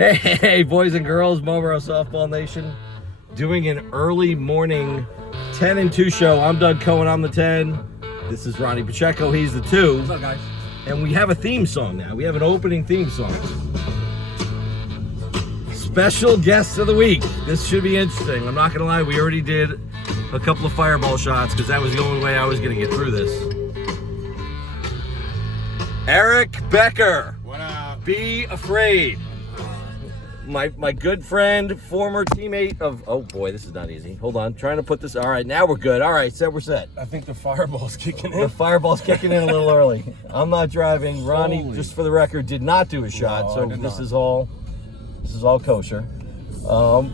Hey, boys and girls, Marlboro Softball Nation, doing an early morning 10 and 2 show. I'm Doug Cohen, I'm the 10. This is Ronnie Pacheco, he's the 2. What's up, guys? And we have a theme song now. We have an opening theme song. Special guest of the week. This should be interesting. I'm not gonna lie, we already did a couple of fireball shots because that was the only way I was gonna get through this. Eric Becker. What up? Be Afraid. My good friend, former teammate of, oh boy, this is not easy. Hold on, trying to put this, all right, now we're good. All right, we're set. I think the fireball's kicking The in. fireball's kicking in a little early. I'm not driving. Ronnie, Holy. just for the record, did not do a shot, No, I so did this not. is all kosher.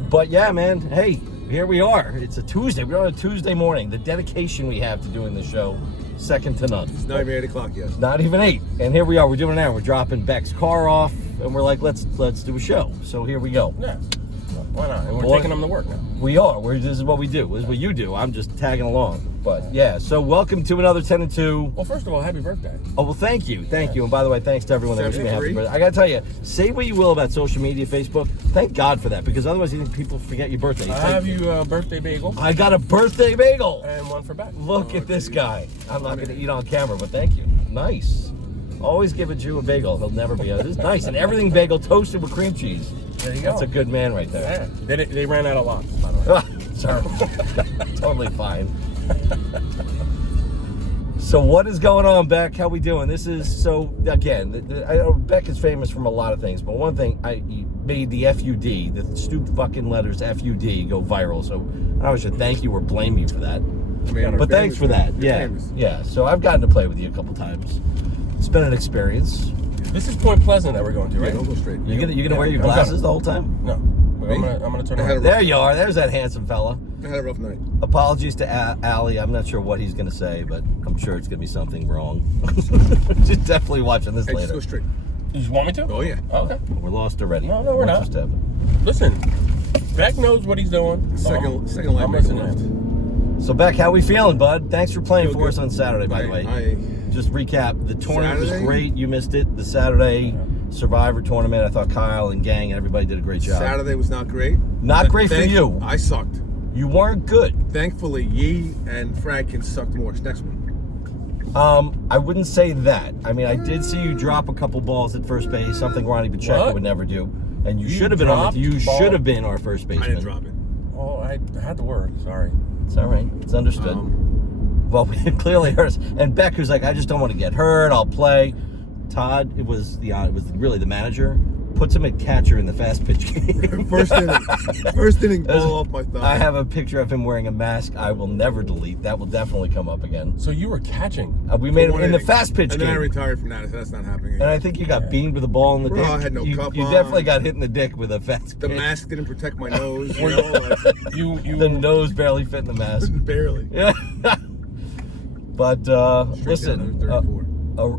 But yeah, man, hey, here we are. It's a Tuesday. We're on a Tuesday morning. The dedication we have to doing this show, second to none. It's not even 8 o'clock yet. Not even 8. And here we are. We're doing it now. We're dropping Beck's car off, and we're like, let's do a show. So here we go. Yeah. Why not? And we're Boy. taking them to work now. We are. This is what we do. This is what you do. I'm just tagging along. But yeah, so welcome to another 10 and 2. Well, first of all, happy birthday. Oh, well, thank you. Thank you. And by the way, thanks to everyone that wished me happy 73. birthday. I got to tell you, say what you will about social media, Facebook. Thank God for that, because otherwise you think people forget your birthday. It's I have you a birthday bagel I got a birthday bagel. and one for Beck. Look at this guy. I'm not going to eat on camera, but thank you. Nice. Always give a Jew a bagel. He'll never be. This is nice. And everything bagel toasted with cream cheese. There you go. That's a good man right there. Yeah. They ran out of lots, by the way. Sorry. Totally fine. So what is going on, Beck? How we doing? This is, so again, I know Beck is famous from a lot of things, but one thing, he made the FUD, the stupid fucking letters FUD, go viral. So I should thank you or blame you for that. But thanks for that. Yeah. Yeah. So I've gotten to play with you a couple times. It's been an experience. This is Point Pleasant that we're going to, Yeah, right? don't go straight. You gonna wear your I'm glasses coming. the whole time? No. I'm gonna turn I had around. a There you are. There's that handsome fella. I had a rough night. Apologies to Allie. I'm not sure what he's going to say, but I'm sure it's going to be something wrong. Just definitely watching this Hey, just later. go straight. You just want me to? Oh, yeah. Okay. We're lost already. No, we're not. Just happened. Listen, Beck knows what he's doing. Second line I'm make a listening left. to him. So, Beck, how we feeling, bud? Thanks for playing Feel for good. us on Saturday, by the way. I Just recap. The tournament was Saturday? great. You missed it. The Saturday Survivor tournament, I thought Kyle and gang and everybody did a great job. Saturday was not great. Not great for you. I sucked. You weren't good. Thankfully, Yee and Franken sucked more. Next one. I wouldn't say that. I mean, I did see you drop a couple balls at first base, something Ronnie Pacheco What? would never do. And you You should have been on. dropped You ball? should have been our first baseman. I didn't drop it. Oh, I had to work. Sorry. It's all right. It's understood. Well, we clearly hurts. And Beck, who's like, I just don't want to get hurt. I'll play. Todd, it was really the manager, puts him at catcher in the fast pitch game. First inning, ball off my thigh. I have a picture of him wearing a mask I will never delete. That will definitely come up again. So you were catching. We made it one in the inning. fast pitch And game. then I retired from that, so that's not happening And again. I think you got beamed with a ball in the Bro, dick. I had no you cup you on. definitely got hit in the dick with a fast The pitch. mask didn't protect my nose. You know, like, You The nose barely fit in the mask. barely. Yeah. But listen, Straight down to 34.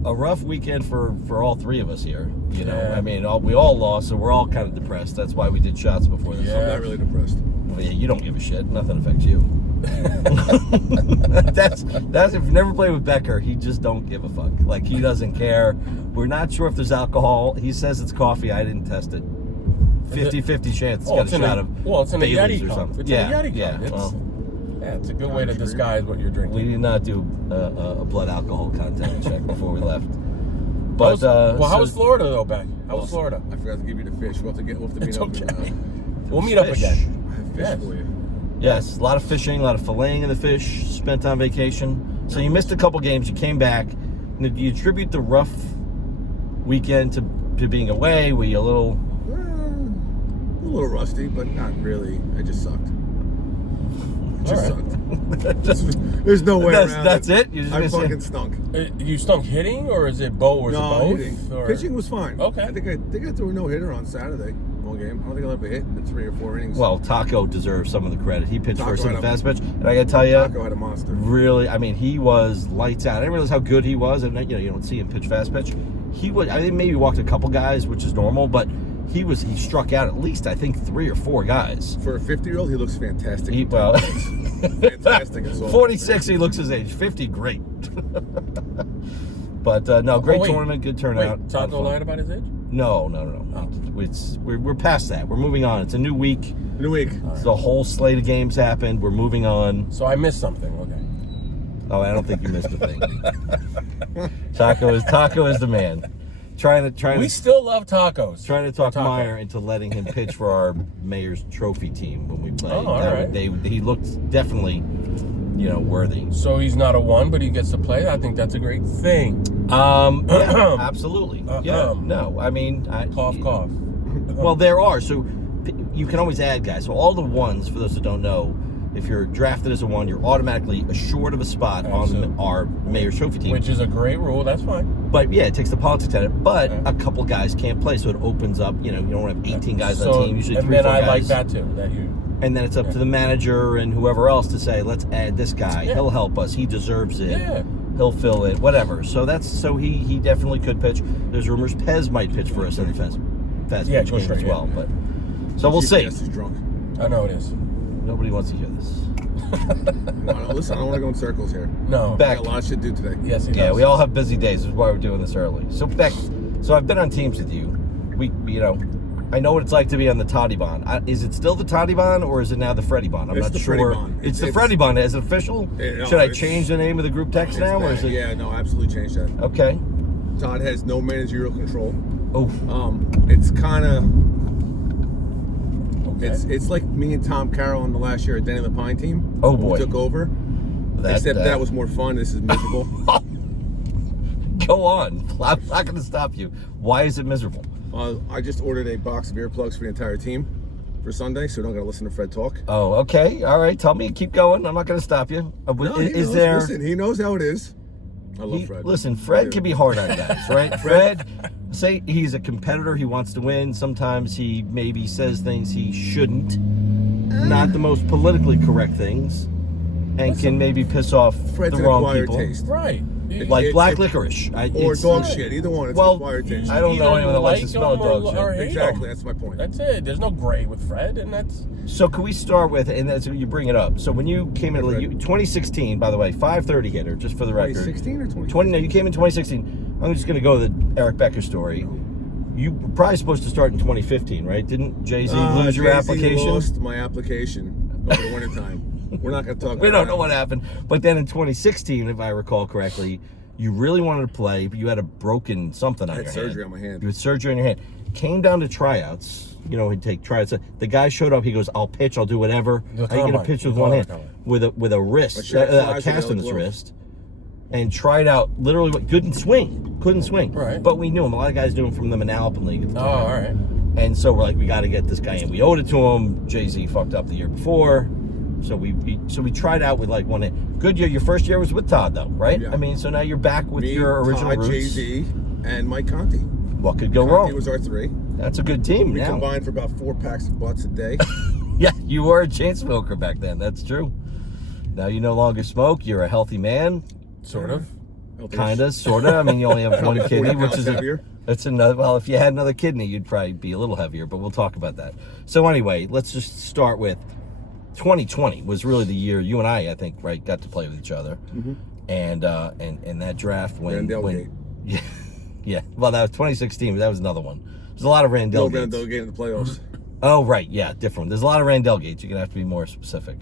a rough weekend for all three of us here. You know, Yeah. I mean, we all lost, so we're all kind of depressed. That's why we did shots before this. Yeah. I'm not really depressed. Well, yeah, you don't give a shit. Nothing affects you. that's if you never played with Becker, he just don't give a fuck. Like, he doesn't care. We're not sure if there's alcohol. He says it's coffee. I didn't test it. 50-50 chance it's Oh, got it's a in shot a- of well, it's in a Bailey's Yeti or cup. something. It's in a Yeti cup. It's- Well, Yeah, it's a good way to disguise what you're drinking. we did not do a blood alcohol content check before we left. How But was, how so- was Florida though, Beck? How was Awesome. Florida? I forgot to give you the fish. We'll have to meet It's up. okay. We'll meet up Fish. again. I have fish Yes. for you. Yes, a lot of fishing, a lot of filleting of the fish, spent on vacation. So you missed a couple games, you came back. Do you attribute the rough weekend to being away? Were you a little... A little rusty, but not really. I just sucked. Just All right. sucked. There's no way around that's it? You just I gonna say- fucking stunk. You stunk hitting, or is it both? Or is it No, both? hitting. Or- Pitching was fine. Okay. I think I threw a no-hitter on Saturday. One game. I don't think I'll ever hit in 3 or 4 innings. Well, Taco deserves some of the credit. He pitched Taco first in the had a- fast pitch. And I got to tell you, Taco had a monster. really, I mean, he was lights out. I didn't realize how good he was. And you don't see him pitch fast pitch. He was. I think maybe walked a couple guys, which is normal, but he struck out at least, I think, 3 or 4 guys. For a 50-year-old, he looks fantastic. Fantastic. as well. 46, he looks his age. 50, great. But no, great wait. tournament, good turnout. Wait, Taco lied about his age? No. We're past that. We're moving on. It's a new week. New week. The whole slate of games happened. We're moving on. So I missed something. Okay. Oh, I don't think you missed a thing. Taco is the man. We still love tacos. Trying to talk Taco. Meyer into letting him pitch for our mayor's trophy team when we play. Oh, all right. He looked definitely, worthy. So he's not a 1, but he gets to play. I think that's a great thing. Yeah, absolutely. Yeah. Uh-huh. No, I mean, Cough, cough. Well, there are. So you can always add guys. So all the ones, for those that don't know, if you're drafted as a 1, you're automatically assured of a spot Absolutely. on our mayor's trophy team. Which is a great rule. That's fine. But yeah, it takes the politics out of it. But Yeah. a couple guys can't play, so it opens up. You don't have 18 guys on a team. Usually and 3 or 4 then I guys. like that too. That you. And then it's up to the manager and whoever else to say, let's add this guy. Yeah. He'll help us. He deserves it. Yeah. He'll fill it. Whatever. So he definitely could pitch. There's rumors Pez might pitch for us in the fast Yeah, pitch go game straight, as well. yeah. But so we'll see. GPS is drunk. I know it is. Nobody wants to hear this. No, listen, I don't want to go in circles here. No. I Beck. got a lot of shit to do today. Yes, he Yeah, does. we all have busy days. This is why we're doing this early. So Beck, I've been on teams with you. I know what it's like to be on the Toddy Bond. Is it still the Toddy Bond or is it now the Freddie Bond? I'm It's not the sure. Freddie Bond. It's the It's- Freddie Bond. Is it official? No, Should I it's- change the name of the group text It's now, or bad. is it? Yeah, no, absolutely change that. Okay. Todd has no managerial control. Oh, It's kind of Okay. it's like me and Tom Carroll in the last year at Danny the Pine team. Oh, when boy. we took over. Except that was more fun. This is miserable. Go on. I'm not going to stop you. Why is it miserable? I just ordered a box of earplugs for the entire team for Sunday, so we don't got to listen to Fred talk. Oh, okay. All right. Tell me. Keep going. I'm not going to stop you. No, he is knows. there? Listen, he knows how it is. I love Fred. Listen, Fred can be hard on guys, right? Fred, say he's a competitor. He wants to win. Sometimes he maybe says things he shouldn't. Not the most politically correct things. And can maybe piss off Fred's the an wrong acquired people. taste. Right. Like black licorice. Or It's- dog shit. Either one. It's Well, an acquired taste. I don't know Either anyone that likes to like smell him dog or shit. hate Exactly. him. That's my point. That's it. There's no gray with Fred, and that's. So can we start with, and that's you bring it up. So when you came in, Fred. 2016, by the way, 530 hitter, just for the record. 2016 or 20? 20. No, you came in 2016. I'm just going to go to the Eric Becker story. You were probably supposed to start in 2015, right? Didn't Jay-Z lose your Jay-Z application? lost my application over the wintertime. We're not going to talk about We don't that. know what happened. But then in 2016, if I recall correctly, you really wanted to play, but you had a broken something on I your had hand. surgery on my hand. You had surgery on your hand. Came down to tryouts. He'd take tryouts. The guy showed up. He goes, "I'll pitch. I'll do whatever." The How you gonna combine. pitch with The one hand combine. with a wrist, My shot a flies cast with on his glove. wrist, and tried out. Literally, couldn't swing. Right. But we knew him. A lot of guys knew him from the Manalapan League at the Oh, time. all right. And so we're like, we got to get this guy in. We owed it to him. Jay-Z fucked up the year before. So we tried out with like one hand. Good year. Your first year was with Todd, though, right? Yeah. I mean, so now you're back with Me, your original Todd, roots. Jay-Z, and Mike Conti. What could go Conti wrong? was our 3. That's a good team We now. combined for about 4 packs of butts a day. Yeah, you were a chain smoker back then. That's true. Now you no longer smoke. You're a healthy man. Sort of. Kinda, sorta. I mean, you only have one 40 kidney, which pounds is heavier. that's another. Well, if you had another kidney, you'd probably be a little heavier. But we'll talk about that. So anyway, let's just start with 2020 was really the year you and I think, right, got to play with each other, and that draft when Randell yeah, yeah. Well, that was 2016. But that was another one. There's a lot of Randell. Bill gates. Randell getting in the playoffs. Oh, right. Yeah, different. There's a lot of Randell gates. You're going to have to be more specific.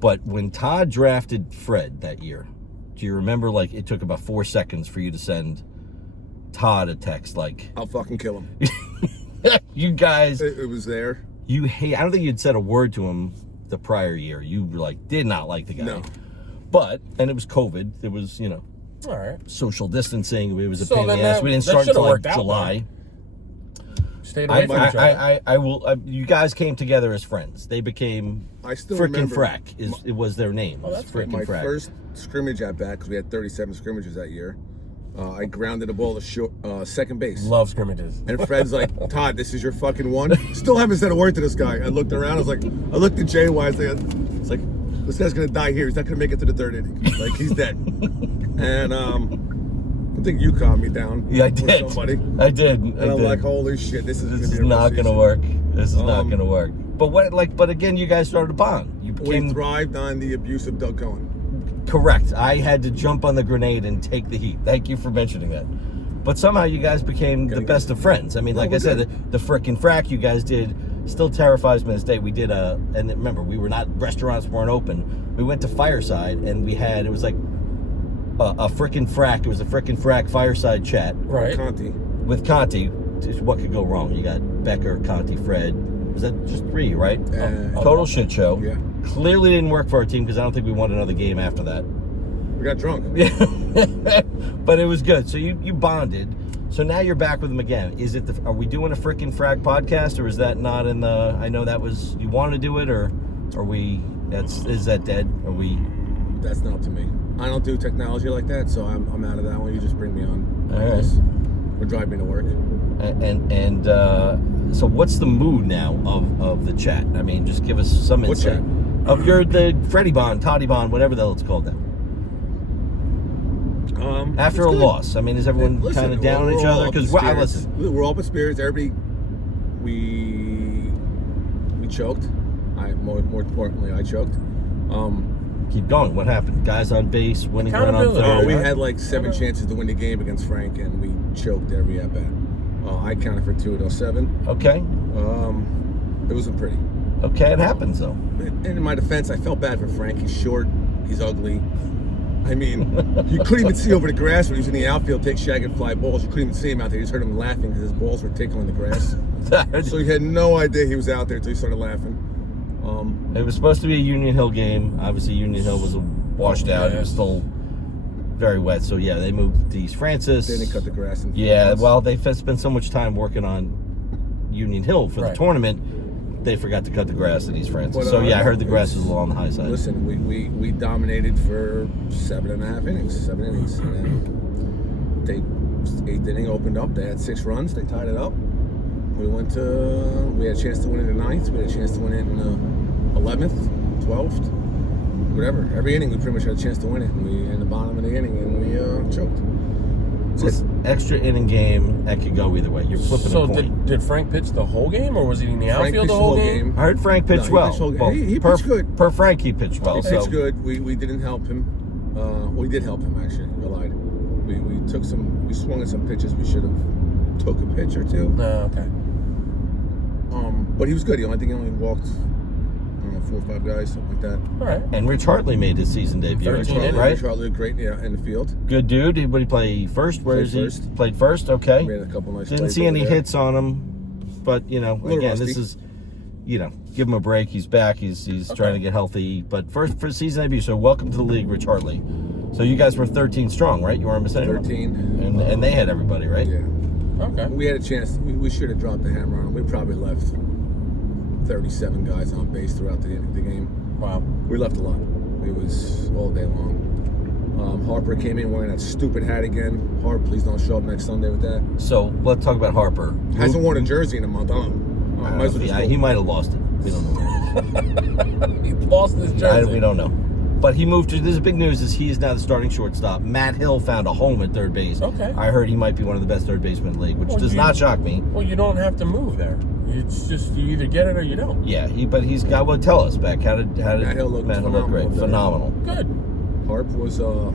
But when Todd drafted Fred that year, do you remember, like, it took about 4 seconds for you to send Todd a text like, I'll fucking kill him. you guys, It was there. you hate, I don't think you'd said a word to him the prior year. You, like, did not like the guy. No. But, and it was COVID. It was, All right. social distancing. It was a So pain in then the ass. that- We didn't that start should've until, like, worked out, July. Stayed away from each other. I will. You guys came together as friends. They became I still Frickin' remember Frack. It was their name. Oh, that's Frickin' My Frack. first scrimmage at bat, because we had 37 scrimmages that year. I grounded a ball to short, second base. Love scrimmages. And Fred's like, Todd, this is your fucking one. Still haven't said a word to this guy. I looked around. I looked at Jay wisely. It's like, this guy's gonna die here. He's not gonna make it to the 3rd inning. Like, he's dead. And I think you calmed me down. Yeah, I with did. somebody. I did. And I'm like, holy shit, this is this is gonna be a rough not gonna season. work. This is not Um, gonna work. But but again, you guys started a bond. You We became thrived on the abuse of Doug Cohen. correct. I had to jump on the grenade and take the heat. Thank you for mentioning that. But somehow you guys became the best of friends. I mean, like I said, the frickin' frack you guys did still terrifies me to this day. We did and remember, restaurants weren't open. We went to Fireside, and it was like a frickin' frack. It was a frickin' frack fireside chat. Right. With Conti. What could go wrong? You got Becker, Conti, Fred. Was that just 3, right? Total shit show. Yeah. Clearly didn't work for our team because I don't think we won another game after that. We got drunk. Yeah. But it was good. So you bonded. So now you're back with them again. Are we doing a frickin' frag podcast, or is that not in the? I know that was you wanted to do it, or are we? Is that dead? Are we? That's not up to me. I don't do technology like that, so I'm out of that one. You just bring me on. All right. Or drive me to work. And so what's the mood now of the chat? I mean, just give us some insight. What chat? Of the Freddie Bond, Toddy Bond, whatever the hell it's called now. After a loss, I mean, is everyone kind of down on each other? Because we're all up in spirits. Everybody, we choked. More importantly, I choked. Keep going. What happened? Guys on base, winning run on third. We had like 7 chances to win the game against Frank, and we choked every at bat. I counted for 2 of those 7. Okay. It wasn't pretty. Okay, it happens though. And in my defense, I felt bad for Frank. He's short. He's ugly. I mean, you couldn't even see over the grass when he was in the outfield, take shag and fly balls. You couldn't even see him out there. You just heard him laughing because his balls were tickling the grass. So you had no idea he was out there until you started laughing. It was supposed to be a Union Hill game. Obviously, Union Hill was washed out. It was still very wet. So, yeah, they moved to East Francis. They didn't cut the grass. Well, they've spent so much time working on Union Hill for the tournament, they forgot to cut the grass at East Francis. But, I heard the grass was a little on the high side. Listen, we dominated for 7.5 innings, 7 innings. And then 8th inning opened up. They had 6 runs. They tied it up. We had a chance to win it in the 9th. We had a chance to win it in the 11th, 12th, whatever. Every inning, we pretty much had a chance to win it. And we in the bottom of the inning, and we choked. This extra inning game, that could go either way. You're flipping a coin. So did Frank pitch the whole game, or was he in the outfield the whole game? I heard Frank pitched well. He pitched good. Per Frank, he pitched well. He pitched good. We didn't help him. We did help him, actually. I lied. We swung at some pitches we should have took a pitch or 2. No, okay. But he was good. I think he only walked, I don't know, 4 or 5 guys, something like that. All right. And Rich Hartley made his season debut, right? Rich Hartley, great, in the field. Good dude. Did he play first? Played first. Okay. Made a couple nice Didn't plays see any over there. hits on him, but again, rusty. this is, give him a break. He's back. He's trying to get healthy. But first for season debut. So welcome to the league, Rich Hartley. So you guys were 13 strong, right? You weren't missing anyone. 13. And they had everybody, right? Yeah. Okay. We had a chance. We should have dropped the hammer on him. We probably left 37 guys on base throughout the game. Wow. We left a lot. It was all day long. Harper came in wearing that stupid hat again. Harper, please don't show up next Sunday with that. So let's talk about Harper. Hasn't worn a jersey in a month. He might have lost it. We don't know. He lost his jersey. We don't know. But he moved to. This is big news. He is now the starting shortstop. Matt Hill found a home at third base. Okay. I heard he might be one of the best third basemen in the league, which does not shock me. Well, you don't have to move there. It's just you either get it or you don't. Yeah, he's got. Well, tell us, Beck. How did Matt Hill look great? Phenomenal. Good. Harp was, tall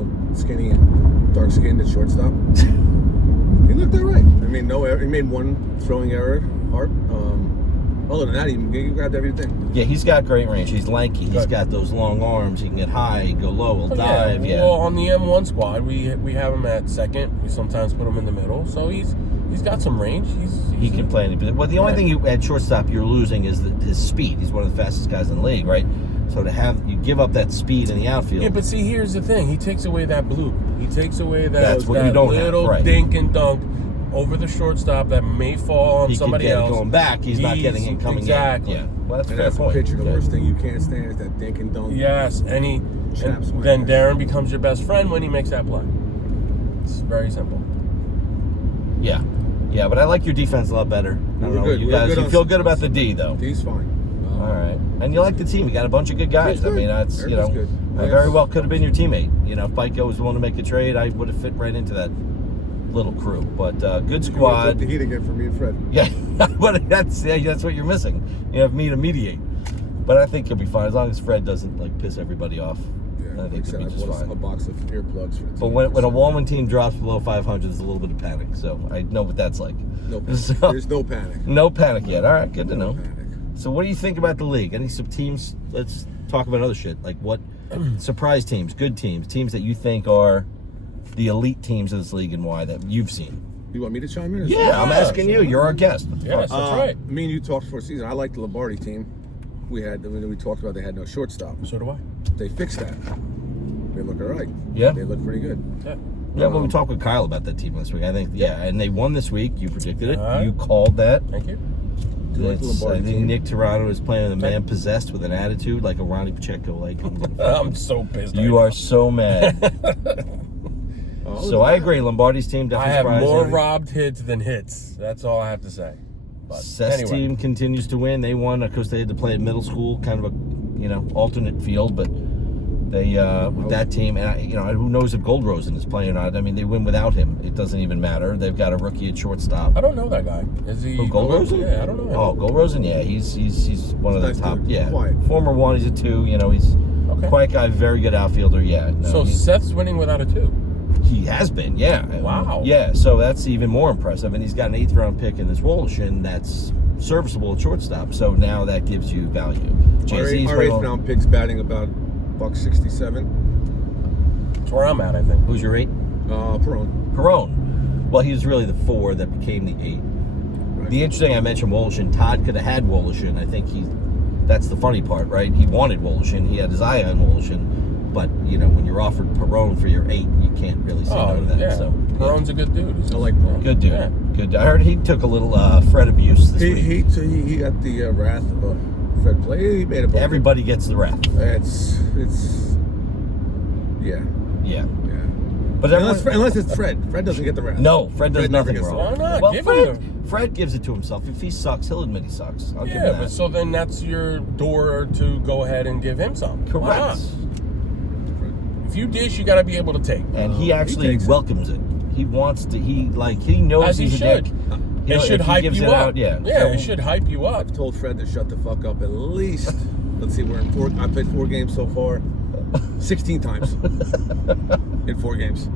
and skinny and dark skinned at shortstop. He looked all right. I mean, he made one throwing error. Harp. Other than that, he grabbed everything. Yeah, he's got great range. He's lanky. He's got those long arms. He can get high, go low, he'll dive. Yeah. Well, on the M1 squad, we have him at second. We sometimes put him in the middle. So he's got some range. He can play any position. Well, the only thing at shortstop you're losing is his speed. He's one of the fastest guys in the league, right? So you give up that speed in the outfield. Yeah, but see, here's the thing. He takes away that bloop. He takes away that little dink and dunk over the shortstop that may fall on somebody else. Going back, he's not getting it coming in. Yeah. Well, that's a fair point. Pitcher, the worst thing you can't stand is that dink and dunk. Yes, and then Darren becomes your best friend when he makes that play. It's very simple. Yeah. Yeah, but I like your defense a lot better. I don't know. Good. You feel good about the D, though. D's fine. All right. And you like the team. You got a bunch of good guys. I mean, that's, good. I very well could have been your teammate. If Pico was willing to make a trade, I would have fit right into that little crew. But good squad. The heat again for me and Fred. Yeah, but that's what you're missing. You have me to mediate. But I think you'll be fine as long as Fred doesn't piss everybody off. Yeah, I think Like I they'll be said, I just bought fine. a box of earplugs for the team. But when a Walman team drops below 500, there's a little bit of panic. So I know what that's like. No panic. So- There's no panic. No panic yet. All right, good to know. No panic. So what do you think about the league? Any sub teams? Let's talk about other shit. Like what surprise teams, good teams, teams that you think are the elite teams of this league and why that you've seen. You want me to chime in? Yeah, I'm asking you. You're our guest. Yes, that's right. Me and you talked before season. I like the Lombardi team. We talked about they had no shortstop. So do I. They fixed that. They look all right. Yeah. They look pretty good. Yeah. Yeah, well, we talked with Kyle about that team last week. I think, and they won this week. You predicted it. All right. You called that. Thank you. Do you like the It's- I Lombardi think team? Nick Toronto is playing with a man possessed with an attitude like a Ronnie Pacheco. Like I'm so pissed. you are so mad. Oh, So I agree. Lombardi's team I definitely have surprising. more robbed hits than hits. That's all I have to say. But Seth's anyway. team continues to win. They won. Of course, they had to play at middle school, kind of a alternate field, but they with that team, and who knows if Goldrosen is playing or not. I mean, they win without him. It doesn't even matter. They've got a rookie at shortstop. I don't know that guy. Is he? Who, Goldrosen? Yeah, I don't know him. Oh, Goldrosen, yeah, he's one of the Nice top. dude. Yeah, Quiet. former 1, he's a 2. He's Okay. quiet guy, very good outfielder. Yeah, no, So Seth's winning without a 2. he has been. Yeah. Wow. Yeah, so that's even more impressive, and he's got an 8th round pick in this Woloshin that's serviceable at shortstop. So now that gives you value. JZ's Our right 8th on- round pick's batting about $167. That's where I'm at, I think. Who's your 8? Perone. Perone. Well, he was really the 4 that became the 8. Right. The interesting, I mentioned Woloshin. Todd could have had Woloshin. I think that's the funny part, right? He wanted Woloshin. He had his eye on Woloshin. But, when you're offered Perone for your 8, you can't really say no to that. yeah. So, Perone's a good dude. I like Perone. good dude. Yeah. Good. I heard he took a little Fred abuse this week. He got the wrath of a Fred play. He made a ball. Everybody gets the wrath. It's yeah. Yeah. But Unless it's Fred. Fred doesn't get the wrath. No, Fred does Fred never nothing gets the wrong. wrath. Why not? Well, Give him Fred gives it to himself. If he sucks, he'll admit he sucks. I'll give him Yeah, that. but so then that's your door to go ahead and give him some. Why not? Correct. If you dish, you got to be able to take. And he actually takes it. welcomes it. He wants to. He knows As he he's a should. dick. It should if he hype gives you it up. out, yeah. Yeah, So- it should hype you up. I've told Fred to shut the fuck up at least. Let's see, I played 4 games so far. 16 times in 4 games.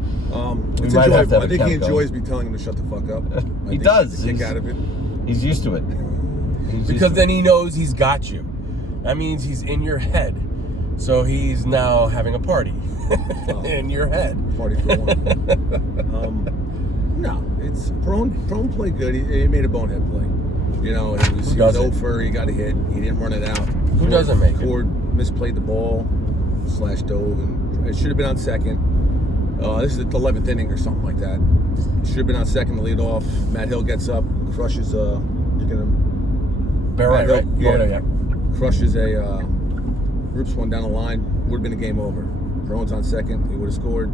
It's might have to enjoyable. have I a think he count going. enjoys me telling him to shut the fuck up. I think does. He gets a kick out of it. He's used to it. Because then he knows he's got you. That means he's in your head. So he's now having a party in your head. Party for one. No, it's Perone played good. He made a bonehead play. He was doesn't? 0 for, he got a hit. He didn't run it out. Who doesn't make it? Cord misplayed the ball, / dove, and it should have been on second. This is the 11th inning or something like that. Should have been on second to lead off. Matt Hill gets up, crushes Right, right. yeah. Crushes rips one down the line. Would have been a game over. Perone's on second. He would have scored.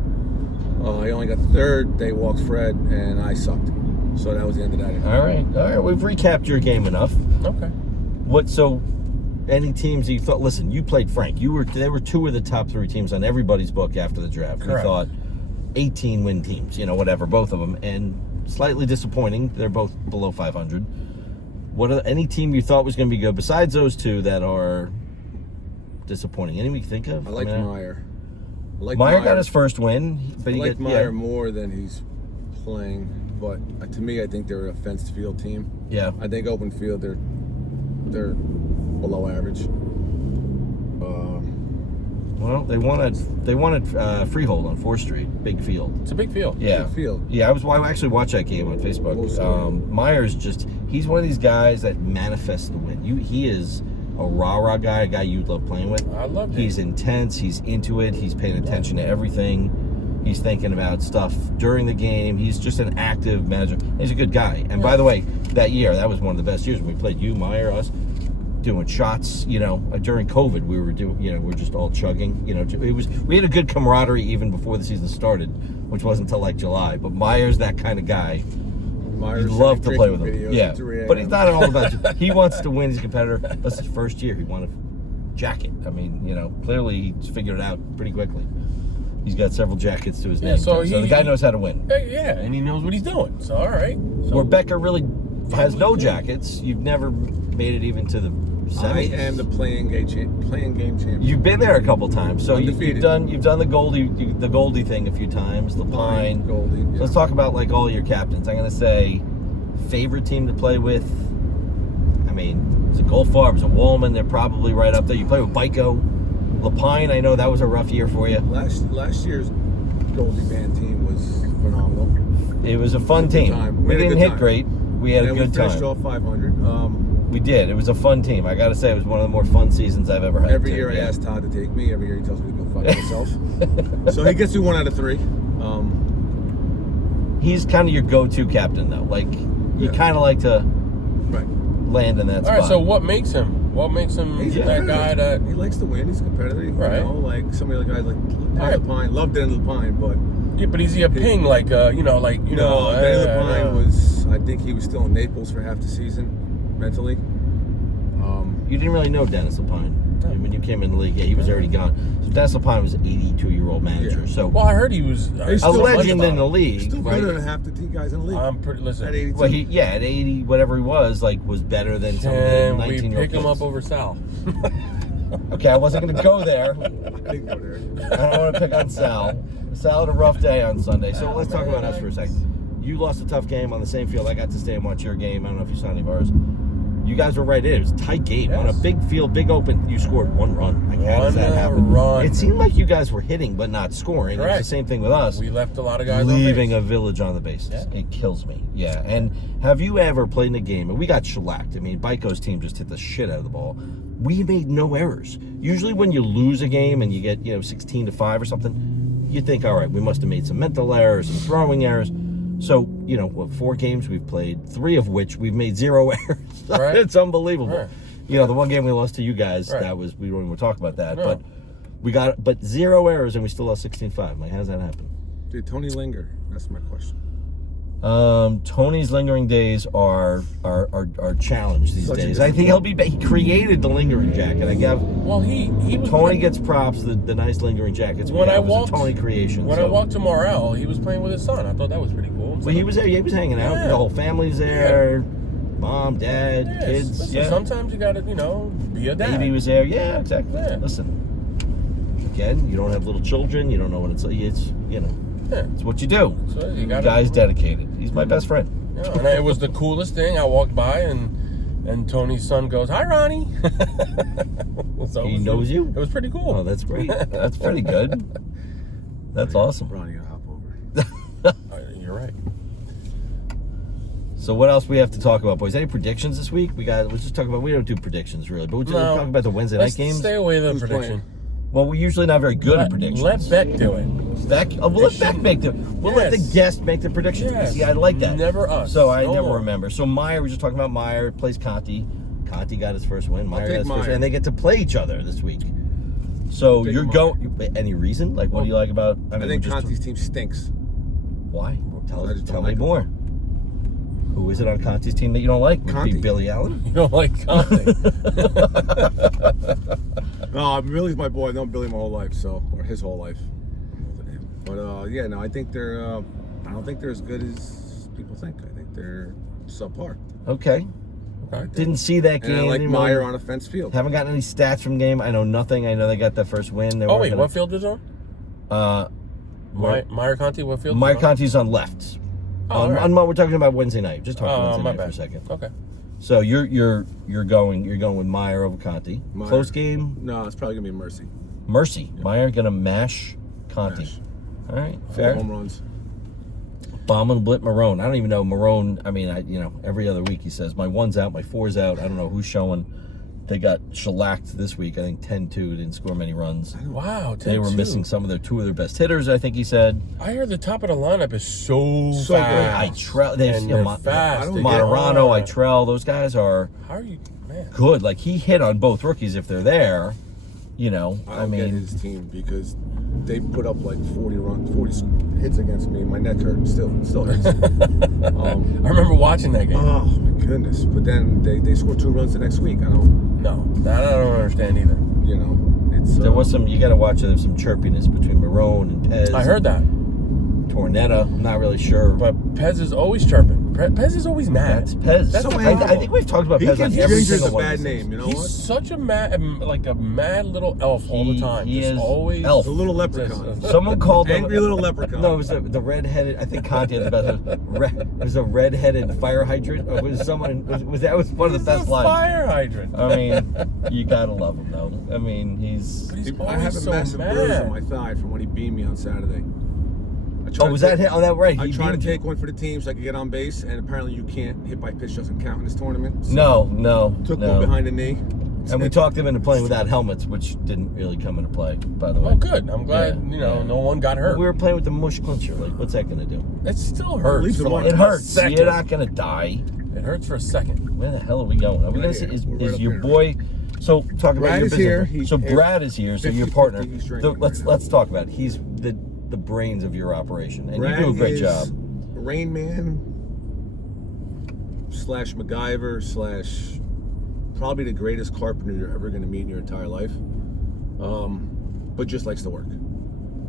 He only got the third. They walked Fred, and I sucked. So that was the end of that inning. All right. We've recapped your game enough. Okay. Any teams you thought? Listen, you played Frank. They were 2 of the top 3 teams on everybody's book after the draft. Correct. We thought 18 win teams. Whatever, both of them, and slightly disappointing. They're both below 500. What are any team you thought was going to be good besides those 2 that are disappointing? Any we can think of? I like Meyer. Meyer got his first win, but I he like got Meyer more than he's playing, but to me, I think they're a fenced field team. Yeah. I think open field they're below average. Well, they wanted Freehold on 4th Street, big field. It's a big field. Yeah, Big field. Yeah, I actually watched that game on Facebook. Most Myers he's one of these guys that manifests the win. He is a rah-rah guy, a guy you'd love playing with. I love him. He's intense. He's into it. He's paying attention to everything. He's thinking about stuff during the game. He's just an active manager. He's a good guy. And by the way, that year, that was one of the best years when we played you, Meyer, us, doing shots. During COVID, we were doing. We're just all chugging. We had a good camaraderie even before the season started, which wasn't until like July. But Meyer's that kind of guy. Myers You'd love to play with him. videos Yeah, at 3 but he's a.m. not all about. He wants to win. He's a competitor. That's his first year. He won a jacket. I mean, clearly he's figured it out pretty quickly. He's got several jackets to his name. so the guy knows how to win. Yeah, and he knows what he's doing. So all right. So, Where Becker really has no jackets. You've never made it even to the I am the playing game champion. You've been there a couple times, so you've Undefeated. done the Goldie thing a few times. The Pine. Goldie. Yeah. So let's talk about like all your captains. I'm gonna say favorite team to play with. I mean, it's a Goldfarb, it's a Woolman. They're probably right up there. You play with Bico, Lapine. I know that was a rough year for you. Last year's Goldie band team was phenomenal. It was a fun team. We didn't hit great. We had a good time. We finished off 500. We did. It was a fun team. I got to say, it was one of the more fun seasons I've ever had. Every year I ask Todd to take me. Every year he tells me to go fuck myself. So he gets me 1 out of 3. He's kind of your go-to captain, though. Like, you kind of like to land in that spot. All right, so what makes him? He's that guy that... He likes to win. He's competitive. Right. You know, like some of the guys like Danny Lapine. Love Danny Lapine, but... Yeah, but is he a ping like, Danny Lapine was... I think he was still in Naples for half the season, mentally. You didn't really know Dennis Lapine. When you came in the league, he was already gone. So Dennis Lapine was an 82-year-old manager. Yeah. So well, I heard he was a legend in the league. He's still better than half the guys in the league. I'm pretty listen. At 82. Well, at 80, whatever he was better than some of the 19-year-old we pick him kids. up over Sal? Okay, I wasn't going to go there. I didn't go there. I don't want to pick on Sal. Sal had a rough day on Sunday. So let's talk about us for a second. You lost a tough game on the same field. I got to stay and watch your game. I don't know if you saw any of ours. You guys were right in. It was a tight game. Yes. On a big field, big open, you scored 1 run. Like, how does that happen? Run. It seemed like you guys were hitting but not scoring. Correct. It's the same thing with us. We left a lot of guys leaving a village on the bases. Yeah. It kills me. Yeah. And have you ever played in a game, and we got shellacked. I mean, Bico's team just hit the shit out of the ball. We made no errors. Usually when you lose a game and you get, 16-5 or something, you think, all right, we must have made some mental errors, some throwing errors. So, 4 games we've played, 3 of which we've made 0 errors. Right. It's unbelievable. Right. The one game we lost to you guys, that was, we don't even talk about that. No. But 0 errors and we still lost 16-5. Like, how does that happen? Did Tony linger? That's my question. Tony's lingering days are challenged these days. I think he created the lingering jacket. I give. Well, he was. Tony gets props. The nice lingering jackets. When I walked, Tony creation. When I walked to Morel, he was playing with his son. I thought that was pretty cool. Well, he was there. He was hanging out. Yeah. The whole family's there. Mom, dad, kids. Listen, sometimes you gotta, be a dad. Baby was there. Yeah, exactly. Yeah. Listen. Again, you don't have little children. You don't know what it's like. It's It's what you do. So you guy's dedicated. He's my best friend. Yeah, and it was the coolest thing. I walked by and Tony's son goes, "Hi, Ronnie." So he knows you? It was pretty cool. Oh, that's great. That's pretty good. That's awesome. Ronnie, I'll hop over. You're right. So what else we have to talk about, boys? Any predictions this week? We just talk about. We don't do predictions really, but we'll talk about the Wednesday night games. Stay away from the prediction. Playing? Well, we're usually not very good at predictions. Let Beck do it. We'll let Beck make We'll let the guest make the predictions. Yes. See, I like that. Never us. So I never remember. So Meyer, we're just talking about Meyer plays Conti. Conti got his first win. Meyer got his first win, and they get to play each other this week. So you're going. Any reason? Like, what do you like about? I think Conti's team stinks. Why? Tell me more. Who is it on Conti's team that you don't like? Would it be Billy Allen? You don't like Conti? No, Billy's my boy. I've known Billy my whole life, or his whole life. But I think they're. I don't think they're as good as people think. I think they're subpar. Okay. Didn't see that game. And I like Meyer on a fence field. Haven't gotten any stats from game. I know nothing. I know they got that first win. What field is on? Meyer Conti. What field? Meyer Conti's on left. Right. We're talking about Wednesday night. Just talking Wednesday night for a second. Okay. So you're going with Meyer over Conti. Meyer. Close game? No, it's probably gonna be Mercy. Mercy. Yeah. Meyer gonna mash Conti. All right. Fair. 4 home runs. Bomb and blip Marone. I don't even know Marone. I mean, every other week he says my 1's out, my 4's out. I don't know who's showing. They got shellacked this week. I think 10-2. Didn't score many runs. Wow, 10-2. They were missing two of their best hitters, I think he said. I heard the top of the lineup is so fast. They're fast. Moderano, Itrell, those guys are How are you, man? Good. Like, he hit on both rookies if they're there. I don't get his team because they put up like 40 hits against me. My neck hurt. Still hurts. I remember watching that game. Oh my goodness! But then they scored 2 runs the next week. No, that I don't understand either. It's there was some. You got to watch it. There's some chirpiness between Marone and Pez. I heard that. Tornetta. I'm not really sure. But Pez is always chirping. Pez is always mad. That's Pez. That's So I think we've talked about He Pez gives on every Ginger's single a one. bad of these name, you know He's what? such a mad little elf all the time. He Just is always elf. A little leprechaun. Someone called him Angry little leprechaun. No, it was the redheaded. I think Conti had the best. It was a redheaded fire hydrant. Or was someone? That was one of the best lines. Fire hydrant. I mean, you gotta love him though. I mean, he's. But he's I have a always so massive mad. bruise on my thigh from when he beamed me on Saturday. Oh, was that him? Oh, that right. I He tried to beamed take you. one for the team so I could get on base, and apparently you can't. Hit by pitch doesn't count in this tournament. So No. Took one behind the knee. And we talked him into playing without helmets, which didn't really come into play, by the way. Oh, good. I'm glad Yeah. no one got hurt. We were playing with the mush clincher. Like, what's that gonna do? It still hurts. leaves for him like on. It a hurts. second. You're not gonna die. It hurts for a second. Where the hell are we going? Are we gonna Right see? here. Is, We're right is up your here. boy? So talk about Brad your is business. here. So Brad is here. So your 50-50, partner. he's drinking Let's right now. talk about it. He's the brains of your operation, and Brad you do a great is job. Rain Man / MacGyver / probably the greatest carpenter you're ever going to meet in your entire life. But just likes to work.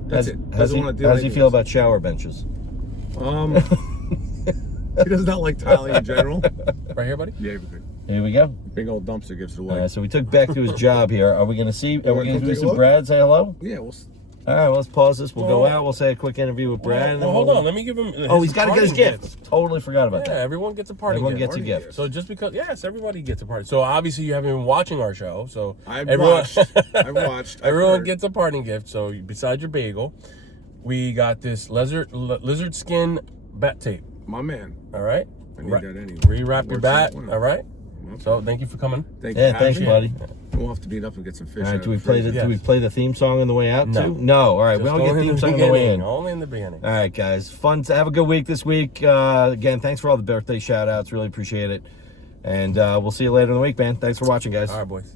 That's it. Doesn't want to do How does he anything feel else. about shower benches? He does not like tiling in general. Right here, buddy? Yeah, you're good. Here we go. Big old dumpster gives it away. All right, so we took Beck to his job here. Are we gonna see? Are we wanna gonna go do take a some look? Brad? Say hello. Yeah, All right, well, let's pause this. We'll go Well- out. We'll say a quick interview with Brad. and then Well, hold we'll- on. Let me give him. Oh, he's got to get his parting gift. Totally forgot about Yeah, that. everyone gets a party Everyone gift. gets a gift. So just because, yes, everybody gets a party. So obviously you haven't been watching our show. So I've everyone, watched. I've watched. I've everyone heard. gets a parting gift. So besides your bagel, we got this lizard skin bat tape. My man. All right. I need that anyway. Rewrap your Works bat. out well. All right. Okay. So thank you for coming. Thank you Yeah, for thanks, having me. buddy. We'll have to beat up and get some fish. All out right, of do we the play freezer. the Yes. do we play the theme song on the way out No. too? No. All right, we Just don't get only in theme the song on the way beginning. in. Only in the beginning. All right, guys. Fun. Have a good week this week. Again, thanks for all the birthday shout outs. Really appreciate it. And we'll see you later in the week, man. Thanks for watching, guys. All right, boys.